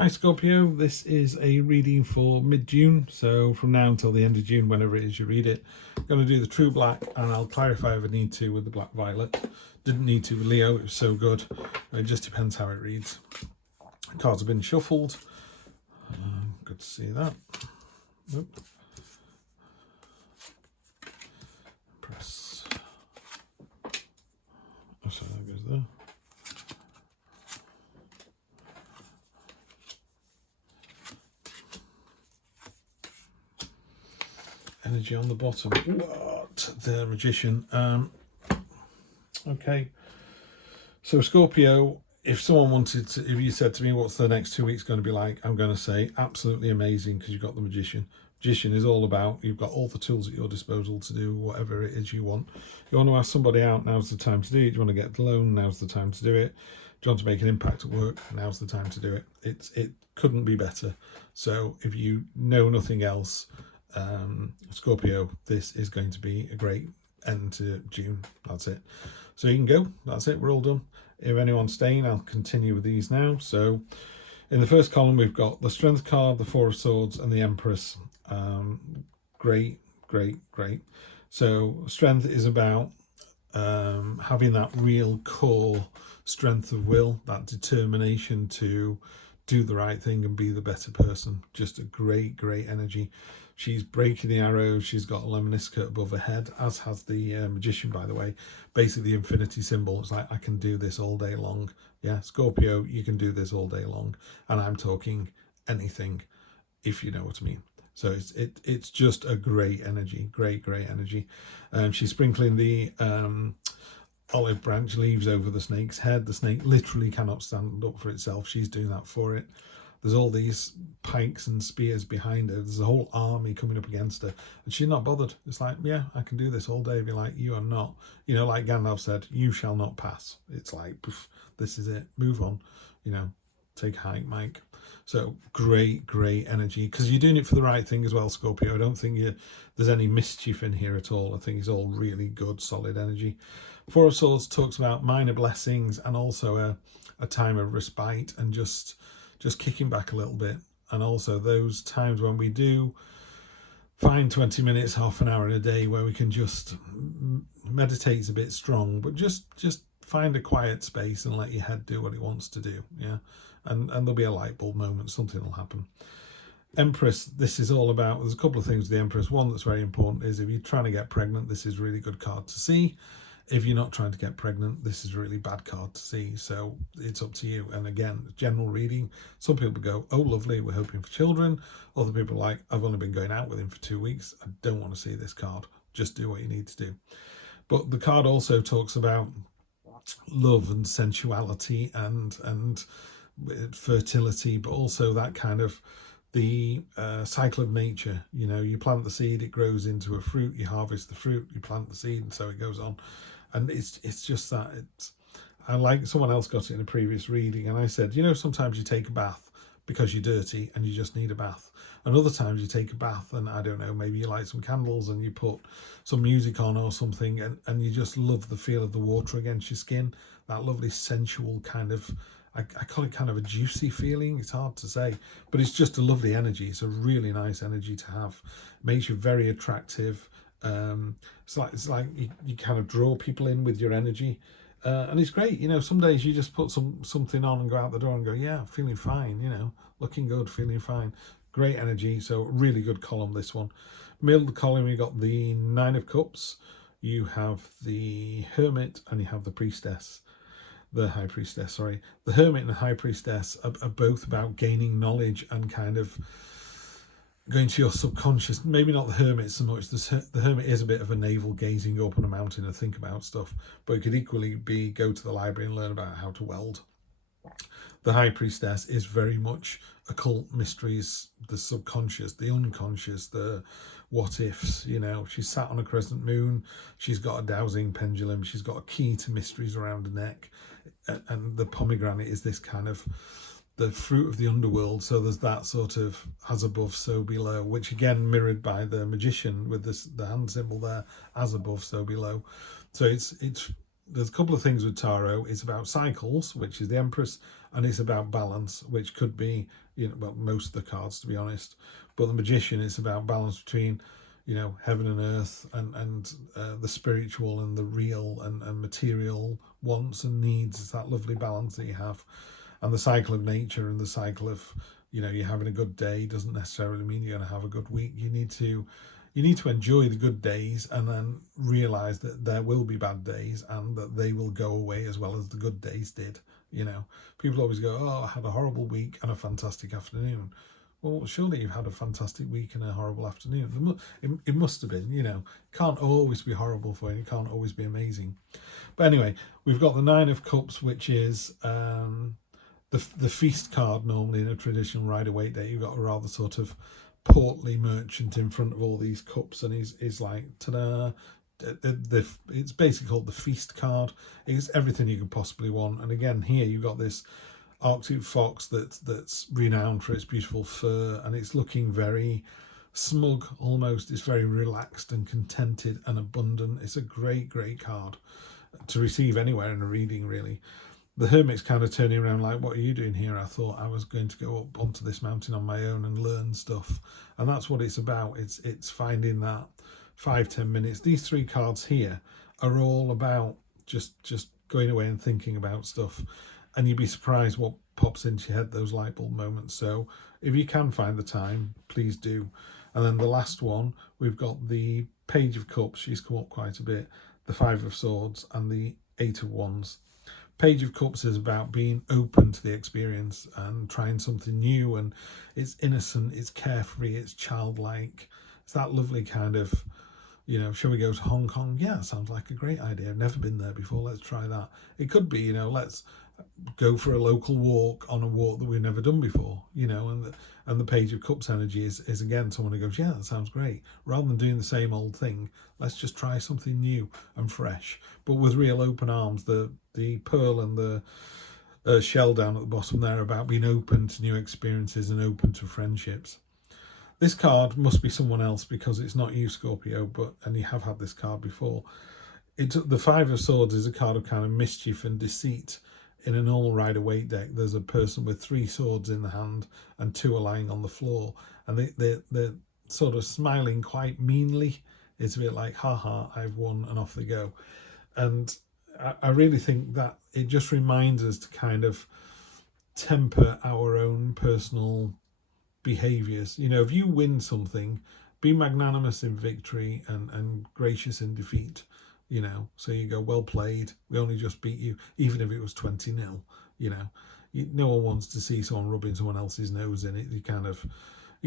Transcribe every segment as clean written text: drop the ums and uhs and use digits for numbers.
Hi Scorpio, this is a reading for mid-June, so from now until the end of June, whenever it is you read it. I'm going to do the true black and I'll clarify if I need to with the black violet. Didn't need to with Leo, it was so good. It just depends how it reads. The cards have been shuffled. Good to see that. Oop. Press. Oh, so that goes there. Energy on the bottom. What? The Magician. Okay. So Scorpio, if someone wanted to, if you said to me, what's the next 2 weeks going to be like? I'm going to say absolutely amazing, because you've got the Magician. Magician is all about, you've got all the tools at your disposal to do whatever it is you want. You want to ask somebody out, now's the time to do it. Do you want to get a loan? Now's the time to do it. Do you want to make an impact at work? Now's the time to do it. It couldn't be better. So if you know nothing else, Scorpio, this is going to be a great end to June. That's it. So you can go. That's it. We're all done. If anyone's staying, I'll continue with these now. So in the first column, we've got the Strength card, the Four of Swords, and the Empress. Great. So Strength is about having that real core strength of will, that determination to do the right thing and be the better person. Just a great energy. She's breaking the arrows. She's got a lemniscate above her head, as has the Magician, by the way. Basically the infinity symbol. It's like, I can do this all day long. Yeah, Scorpio, you can do this all day long. And I'm talking anything, if you know what I mean. So it's just a great energy, great energy. She's sprinkling the olive branch leaves over the snake's head. The snake literally cannot stand up for itself. She's doing that for it. There's all these pikes and spears behind her. There's a whole army coming up against her, and she's not bothered. It's like, yeah, I can do this all day. Be like, you are not, you know, like Gandalf said, you shall not pass. It's like, poof, this is it. Move on, you know, take a hike, Mike. So great energy, because you're doing it for the right thing as well, Scorpio. I don't think there's any mischief in here at all. I think it's all really good, solid energy. Four of Swords talks about minor blessings and also a time of respite and just kicking back a little bit. And also those times when we do find 20 minutes, half an hour in a day where we can just meditate a bit strong, but just find a quiet space and let your head do what it wants to do. Yeah. And there'll be a light bulb moment, something will happen. Empress, this is all about, there's a couple of things with the Empress. One that's very important is if you're trying to get pregnant, this is a really good card to see. If you're not trying to get pregnant, this is a really bad card to see. So it's up to you. And again, general reading, some people go, oh, lovely, we're hoping for children. Other people are like, I've only been going out with him for 2 weeks. I don't want to see this card. Just do what you need to do. But the card also talks about love and sensuality and fertility, but also that kind of the cycle of nature. You know, you plant the seed, it grows into a fruit, you harvest the fruit, you plant the seed, and so it goes on. And it's just that, I like, someone else got it in a previous reading, and I said, you know, sometimes you take a bath because you're dirty and you just need a bath. And other times you take a bath and, I don't know, maybe you light some candles and you put some music on or something, and you just love the feel of the water against your skin, that lovely sensual kind of, I call it kind of a juicy feeling. It's hard to say, but it's just a lovely energy. It's a really nice energy to have. It makes you very attractive. It's like you kind of draw people in with your energy, and it's great. You know, some days you just put something on and go out the door and go, yeah, feeling fine. You know, looking good, feeling fine. Great energy. So really good column, this one. Middle of the column, you got the Nine of Cups. You have the Hermit and you have the Priestess. The High Priestess, sorry. The Hermit and the High Priestess are both about gaining knowledge and kind of going to your subconscious. Maybe not the Hermit so much. The Hermit is a bit of a navel gazing up on a mountain and think about stuff, but it could equally be go to the library and learn about how to weld. The High Priestess is very much occult mysteries, the subconscious, the unconscious, the what ifs. You know, she's sat on a crescent moon, she's got a dowsing pendulum, she's got a key to mysteries around her neck, and the pomegranate is this kind of the fruit of the underworld. So there's that sort of as above so below, which again mirrored by the Magician with the hand symbol there, as above so below. So it's there's a couple of things with tarot. It's about cycles, which is the Empress, and it's about balance, which could be, well, most of the cards, to be honest. But the Magician is about balance between, heaven and earth, and the spiritual and the real, and material wants and needs. It's that lovely balance that you have. And the cycle of nature and the cycle of, you're having a good day doesn't necessarily mean you're going to have a good week. You need to enjoy the good days, and then realize that there will be bad days and that they will go away as well as the good days did. People always go, oh, I had a horrible week and a fantastic afternoon. Well, surely you've had a fantastic week and a horrible afternoon. It must have been, It can't always be horrible for you. It can't always be amazing. But anyway, we've got the Nine of Cups, which is the feast card. Normally in a traditional Rider-Waite deck, you've got a rather sort of portly merchant in front of all these cups, and he's like, ta-da. It's basically called the feast card. It's everything you could possibly want. And again, here you've got this Arctic fox that's renowned for its beautiful fur, and it's looking very smug almost. It's very relaxed and contented and abundant. It's a great card to receive anywhere in a reading, really. The Hermit's kind of turning around like, what are you doing here? I thought I was going to go up onto this mountain on my own and learn stuff. And that's what it's about. It's finding that 5-10 minutes. These three cards here are all about just going away and thinking about stuff. And you'd be surprised what pops into your head, those light bulb moments. So if you can find the time, please do. And then the last one, we've got the Page of Cups. She's come up quite a bit. The Five of Swords and the Eight of Wands. Page of Cups is about being open to the experience and trying something new, and it's innocent, it's carefree, it's childlike. It's that lovely kind of, shall we go to Hong Kong? Yeah, sounds like a great idea. I've never been there before, let's try that. It could be, let's go for a local walk on a walk that we've never done before, and the Page of Cups energy is again someone who goes, yeah, that sounds great. Rather than doing the same old thing, let's just try something new and fresh, but with real open arms. The pearl and the shell down at the bottom there about being open to new experiences and open to friendships. This card must be someone else because it's not you, Scorpio, and you have had this card before. The Five of Swords is a card of kind of mischief and deceit. In a normal Rider-Waite deck, there's a person with 3 swords in the hand and 2 are lying on the floor, and they're sort of smiling quite meanly. It's a bit like, haha, I've won, and off they go. And I really think that it just reminds us to kind of temper our own personal behaviours. If you win something, be magnanimous in victory and gracious in defeat. So you go, well played, we only just beat you, even if it was 20-0. No one wants to see someone rubbing someone else's nose in it. You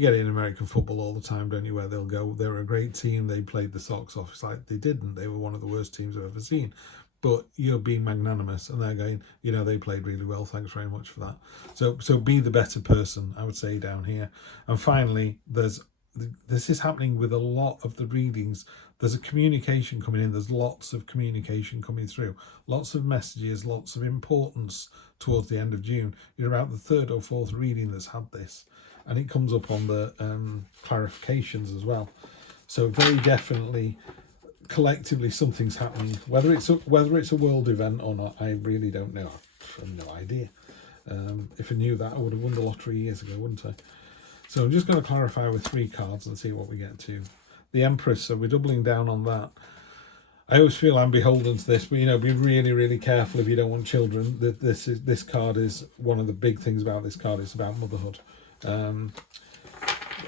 get it in American football all the time, don't you, where they'll go, they were a great team, they played the socks off. It's like, they didn't. They were one of the worst teams I've ever seen. But you're being magnanimous, and they're going, they played really well, thanks very much for that. So be the better person, I would say, down here. And finally, this is happening with a lot of the readings. There's a communication coming in. There's lots of communication coming through. Lots of messages, lots of importance towards the end of June. You're about the 3rd or 4th reading that's had this. And it comes up on the clarifications as well. So very definitely, collectively, something's happening. Whether it's a world event or not, I really don't know. I have no idea. If I knew that, I would have won the lottery years ago, wouldn't I? So I'm just going to clarify with 3 cards and see what we get to. The Empress, so we're doubling down on that. I always feel I'm beholden to this, but be really, really careful if you don't want children. This card is one of the big things about this card. It's about motherhood.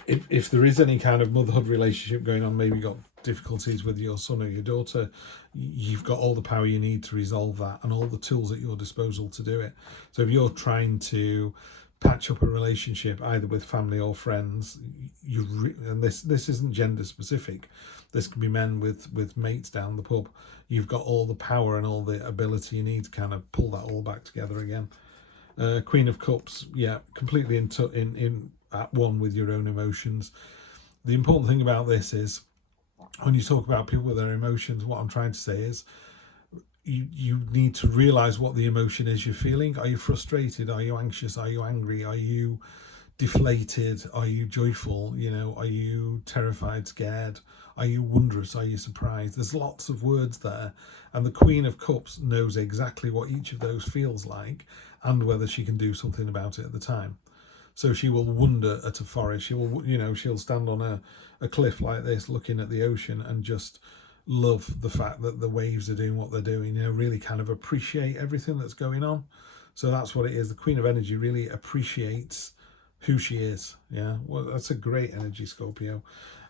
If there is any kind of motherhood relationship going on, maybe you've got difficulties with your son or your daughter, you've got all the power you need to resolve that and all the tools at your disposal to do it. So if you're trying to patch up a relationship either with family or friends, and this isn't gender specific, this can be men with mates down the pub, you've got all the power and all the ability you need to kind of pull that all back together again. Queen of Cups, yeah, completely in at one with your own emotions. The important thing about this is, when you talk about people with their emotions, what I'm trying to say is you need to realize what the emotion is you're feeling. Are you frustrated? Are you anxious? Are you angry? Are you deflated? Are you joyful? You know, are you terrified, scared? Are you wondrous? Are you surprised? There's lots of words there. And the Queen of Cups knows exactly what each of those feels like and whether she can do something about it at the time. So she will wonder at a forest. She will, you know, she'll stand on a cliff like this looking at the ocean and just love the fact that the waves are doing what they're doing, you know, really kind of appreciate everything that's going on. So that's what it is. The Queen of Energy really appreciates who she is. Yeah, well, that's a great energy, Scorpio.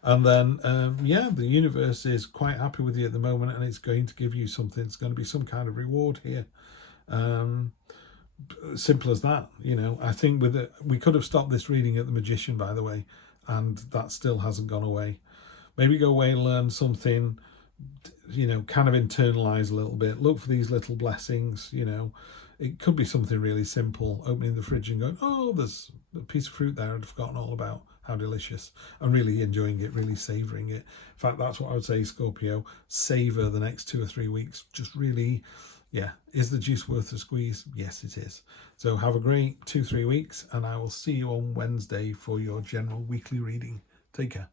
And then, yeah, the universe is quite happy with you at the moment, and it's going to give you something. It's going to be some kind of reward here. Simple as that, you know. I think with it, we could have stopped this reading at the Magician, by the way, and that still hasn't gone away. Maybe go away and learn something, you know, kind of internalize a little bit. Look for these little blessings, you know. It could be something really simple, opening the fridge and going, oh, there's a piece of fruit there I'd forgotten all about. How delicious. I'm really enjoying it, really savouring it. In fact, that's what I would say, Scorpio. Savour the next 2 or 3 weeks. Just really, yeah. Is the juice worth the squeeze? Yes, it is. So have a great 2-3 weeks, and I will see you on Wednesday for your general weekly reading. Take care.